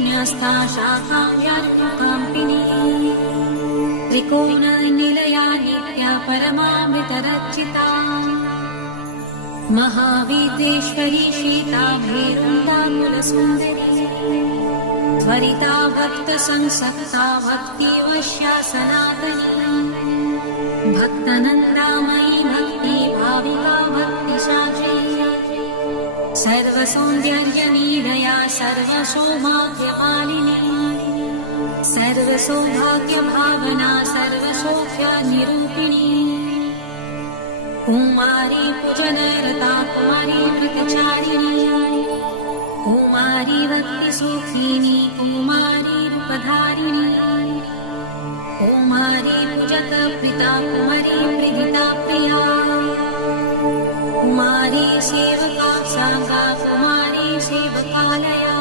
त्रिकोणस्था शाखाव्यात्मकाम्पिनी त्रिकोणनिलया नित्या परमामृतरचिता महाविद्येश्वरी शीता भेरुण्डाकुलसुन्दरी त्वरिता भक्तसंसक्ता भक्तिवश्या सनातनी भक्तनन्दामयी भक्ति भाविका भक्तिशाची सर्वसौन्दर्यनिलया सर्वसौभाग्यमालिनी सर्वसौभाग्यभावना सर्वसौख्यनिरूपिणी कुमारी पूजनरता कुमारी व्रतचारिणी कुमारी भक्तिसुखिनी कुमारी रूपधारिणी कुमारी पूजकप्रीता कुमारी प्रीतिता प्रिया कुमारी सेवका सागा कुमारी सेवकालया